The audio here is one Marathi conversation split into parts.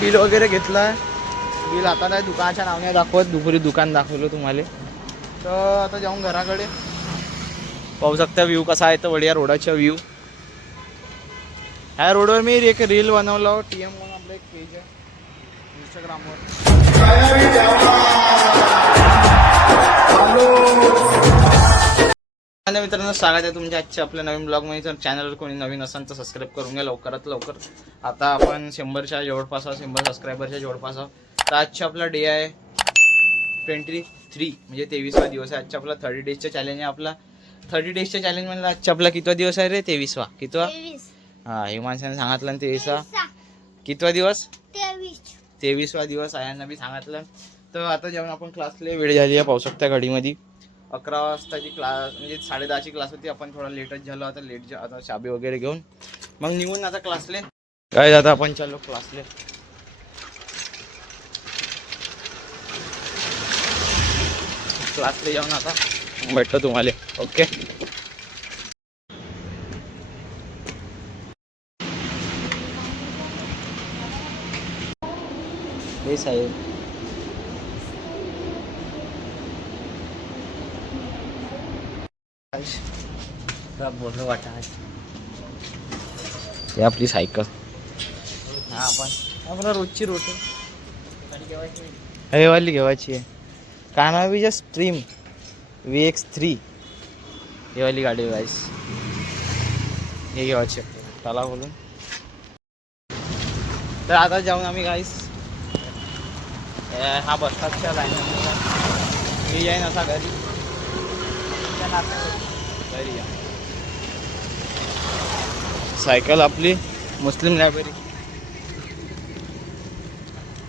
बिल वगैरे घेतलं. बिल आता नाही दुकानाच्या नावाने दाखवत, दुपारी दुकान दाखवलं तुम्हाला. तर आता जाऊन घराकडे. पाहू शकता व्ह्यू कसा आहे तर वडिया रोडाचा व्ह्यू. ह्या रोडवर मी एक रील बनवलं. TM म्हणून आपलं एक पेज आहे इंस्टाग्रामवर. मित्रांनो स्वागत आहे तुमच्या आजच्या आपल्या नवीन ब्लॉगमध्ये. तर चॅनलवर कोणी नवीन असेल तर सबस्क्राईब करून घ्या लवकरात लवकर. आता आपण 100च्या जवळपास 100 सबस्क्रायबरच्या जवळपास. तर आजच्या आपला डे आहे 23 म्हणजे 23वा दिवस आहे. आजच्या आपला 30 डेजचा चॅलेंज आहे. आपला 30 डेजचा चॅलेंज म्हणलं आजच्या आपला कितवा दिवस आहे रे? 23वा. कितवा? हा हे माणसाने सांगितलं ना 23वा. कितवा दिवस? 23वा दिवस आहे यांना बी सांगितलं. तर आता जेव्हा आपण क्लासला वेळ झाली आहे पाहू शकता घडीमध्ये 11 वाजताची क्लास म्हणजे 10:30ची क्लास होती. आपण थोडा लेटच झालो. आता लेट आता चाबी वगैरे घेऊन मग निघून आता क्लासले काय आता आपण चाललो क्लासले. क्लासले जाऊन आता भेटतो तुम्हाला. ओके हे साहेब बोललो वाटा. हे आपली सायकल. हा आपण रोजची रोटी हे वाली घेवायची आहे. काय नाव आहे? स्ट्रीम VX3 हे वाली गाडी वाईस हे घेवायची त्याला बोलून. तर आता जाऊन आम्ही गाईस हा बस स्टॉपच्या लाईन मी येईन असा घरी या. सायकल आपली मुस्लिम लायब्ररी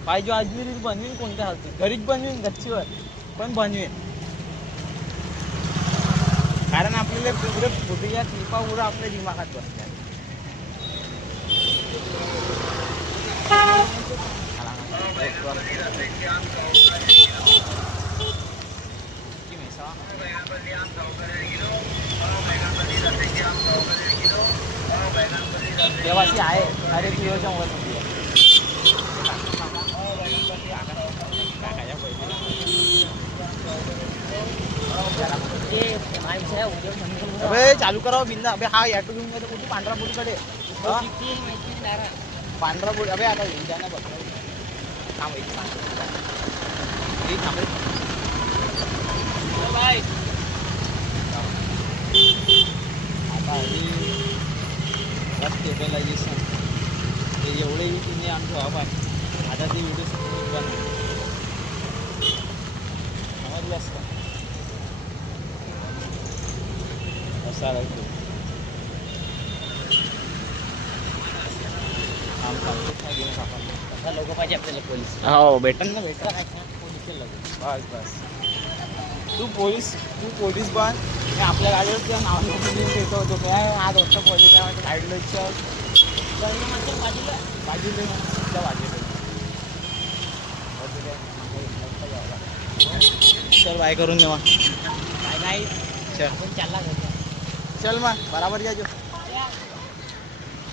पाहिजे. अजमेर बनवीन कोणत्या हालती घरीच बनवीन गच्चीवर पण बनवीन. कारण आपल्याला पुढे फोटो या क्लिपा पुढं आपल्या दिमागात बसल्या. देवाची आहे अरे तुझ्या वर अबे चालू करावं बिंदा. अबे हा ॲटो घेऊन गेलो कुठे? पांढरा बोटीकडे पांढरा बोट. अबे आता घेऊन जाणार बघ आता स्टेबलायझेशन ते एवढे तुम्ही आमचं हवा आहे. आता ते व्हिडिओ समजलं असतं असा राहतो. लोक पाहिजे आपल्याला पोलीस. हो भेटन ना भेटन पोलीस बस बस. तू पोलीस बन. मी आपल्या गाडीवर नाव देतो होतो काय आज होतं पोलीस काढलं चल बाय करून देवा. काय नाही चालला चल मग बराबर घ्या.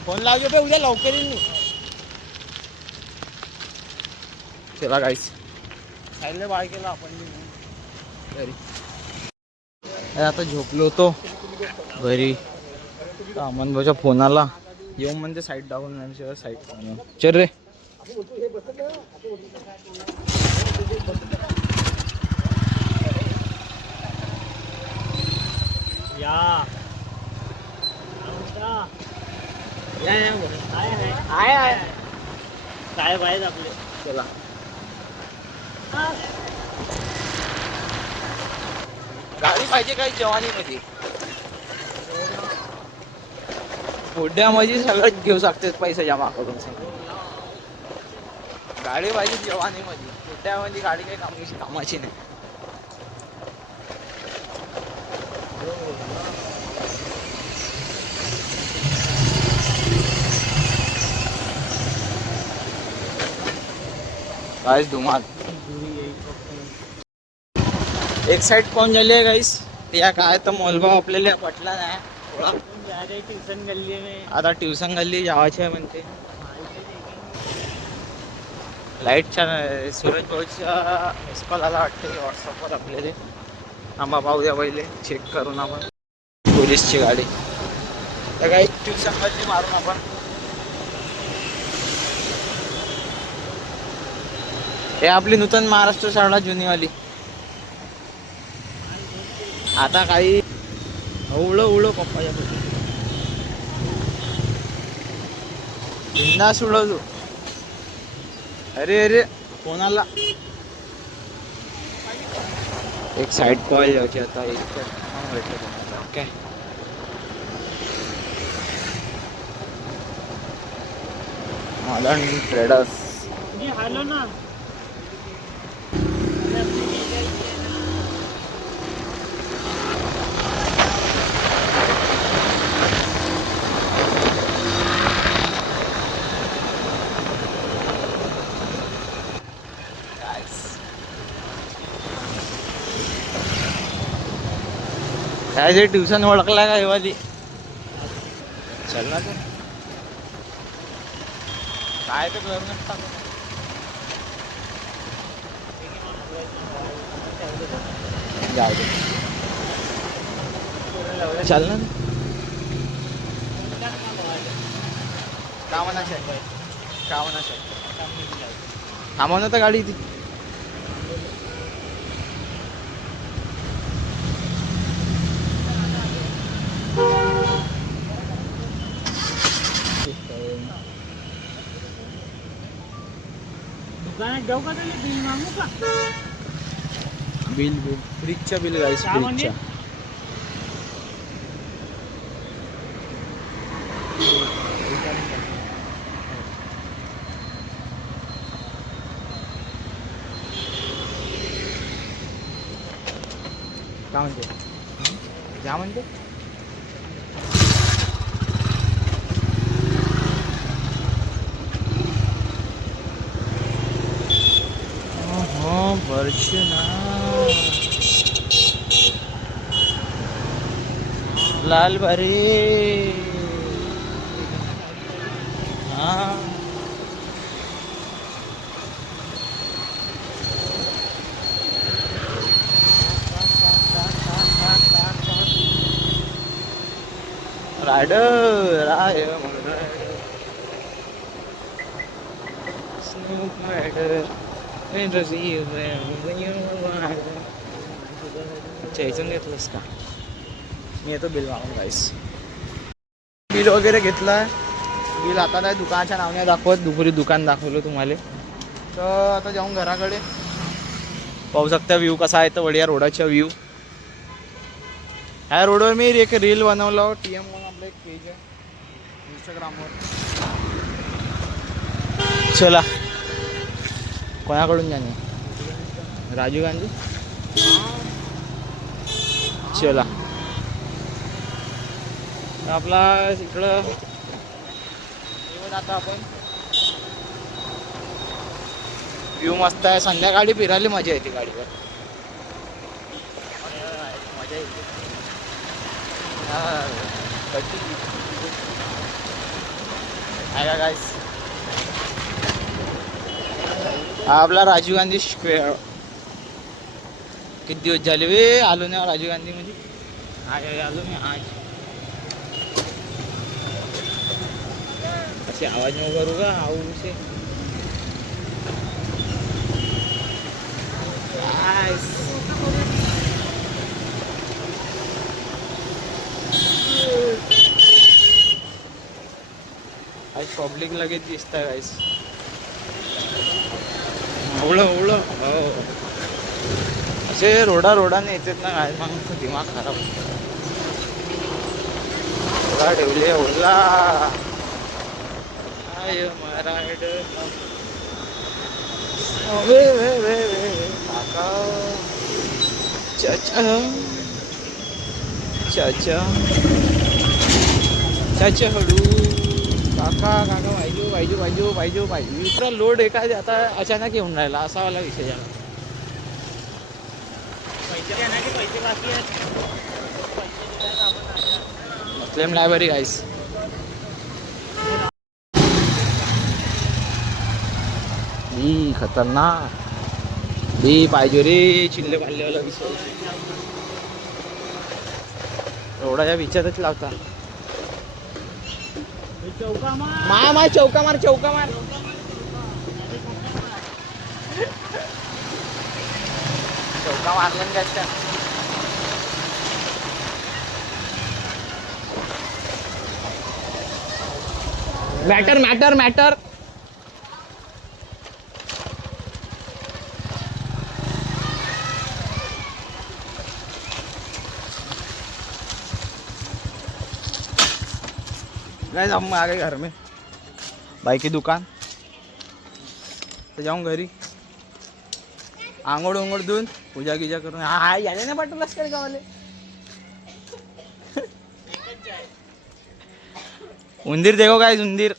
फोन लावજો पे उद्या लवकर येईल. चला गाईस सायले बाळ केला आपण घरी. आता झोपलो होतो घरी. अमन भाऊच्या फोन आला येऊन म्हणते साईड दाखवून साईड चल रे. या काय पाहिजे आपले. चला गाडी पाहिजे काही जवानीमध्ये मोठ्यामध्ये सगळं घेऊ शकते पैसे जमा करून. गाडी पाहिजे जवानीमध्ये. मोठ्यामध्ये गाडी काही कामाची नाही. गाइस धुमाल एक साइड कोण झाली आहे गाईस. त्या काय तर मोलभाव आपल्याला पटला नाही थोडा. ट्युशन गल्ली आता ट्युशन गल्ली जावाची आहे म्हणते. लाईटच्या सूरज भाऊच्या मिस कॉल आला वाटते व्हॉट्सअपवर आपल्याला. आम्हा पाहूया पहिले चेक करून आपण. पोलीसची गाडी तर काही ट्यूशनवरती मारून आपण. हे आपली नूतन महाराष्ट्र शाळा जुनीवाली. आता काही उडव पप्पाच्या बिंदास उडव तू. अरे कोणाला एक साइड कॉल यायची आता. Okay modern traders. हॅलो ना. काय जे ट्युशन ओळखला का हेवाली. चल ना तू काय तर करून टाकू. जाऊ दे चल ना. का म्हणायचं थांबव ना तर गाडी ती. जाऊ का बिल मागू का. बिल फ्रीजच्या बिल गाईस फ्रीजच्या. काय म्हणते जा म्हणते. वर्षना लाल बारी. हाँ राइडर आय स्नूप राइडर. इथून घेतलंस का. मी येतो बिल मागून गाईस. बिल वगैरे घेतलं. बिल आता काय दुकानाच्या नावाने दाखवत. दुपारी दुकान दाखवलं तुम्हाला. तर आता जाऊन घराकडे. पाहू शकता व्ह्यू कसा आहे तर वडिया रोडाचा व्ह्यू. ह्या रोडवर मी एक रील बनवलं. TM म्हणून आपलं एक पेज आहे इंस्टाग्रामवर. चला कोणाकडून जाणे. राजीव गांधी. चला आपला इकडं येऊन आता आपण. व्ह्यू मस्त आहे. संध्याकाळी फिरायला मजा येते गाडीवर. मजा येते. का गाईस हा आपला राजीव गांधी स्क्वेअर. किती दिवस झाले वे आलो ना राजीव गांधी मध्ये. आज आलो मी आज. असे आवाज नाही करू का आऊसे. आज पब्लिक लगेच दिसत आहे गाईस. ओळं हो असे रोडाने येतात ना काय. मग दिमाग खराब होतो. ओला ठेवले ओला. आय मराठ वे वे वे वे काका. चाचा चाचा चाचा हळू. काका काका पाहिजे. इतका लोड एका आता अचानक येऊन राहिला. असा वाला विषय झाला. पैसे बाकी आहेत. मुस्लिम लायब्ररी गाईस. ही खतरनाक बी पाहिजे रे. चिल्ले पाल्लेवाला विषय एवढा या विचारच लावता. माय चौका मार चौका मार. चौका मारला ना त्याच्या. Matter matter matter. गाइस हम आ गए घर में. भाई की दुकान तो जाऊँ घरी आंघोळ उंघोळ धुवून पूजा गिजा करून. हा याने नाही पाठवलंस का गावाले. उंदीर देखो गाइस उंदीर.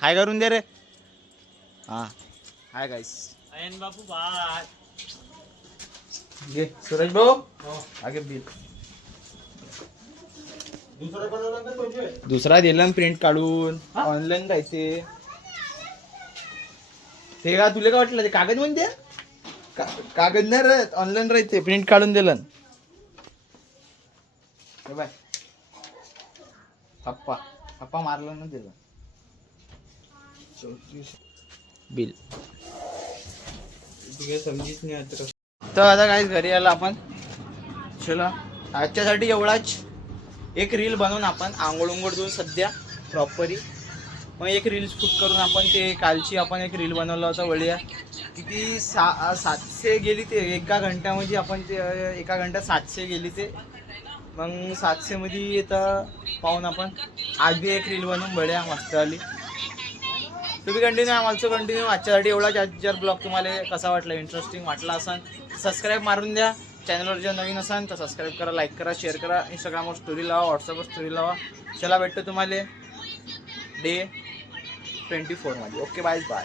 हाय करून दे रे. हा हाय गाइस. अयन बापू बात ये सूरज भाऊ आगे बिल. दुसरा दिला प्रिंट काढून ऑनलाईन राहते ते. का तुला काय वाटलं ते कागद म्हणते. कागद नाही राहत ऑनलाईन राहते. प्रिंट काढून दिलं. बाय पप्पा पप्पा मारलं ना दिलं. 34 बिल समजीच नाही आता. तर आता काय घरी आला आपण. चला आजच्यासाठी एवढाच. एक रील बनवून आपण आंघोळ उंघोळ देऊन सध्या प्रॉपरी. मग एक रील शूट करून आपण ते कालची आपण एक रील बनवला होता वळिया. किती 700 गेली ते एका घंट्यामध्ये. आपण ते एका घंट्यात 700 गेली ते. मग 700 मध्ये येतं पाहून आपण आज बी एक रील बनवून बढ्या मस्त आली. तुम्ही कंटिन्यू आम्हाला कंटिन्यू. आजच्यासाठी एवढा. जर ब्लॉग तुम्हाला कसा वाटला इंटरेस्टिंग वाटला असेल सबस्क्राईब मारून द्या. चॅनलवर जर नवीन असाल तर सबस्क्राईब करा, लाईक करा, शेअर करा. इंस्टाग्रामवर स्टोरी लावा, व्हॉट्सअपवर स्टोरी लावा. चला भेटतो तुम्हाला डे 24 मध्ये. Okay bye bye.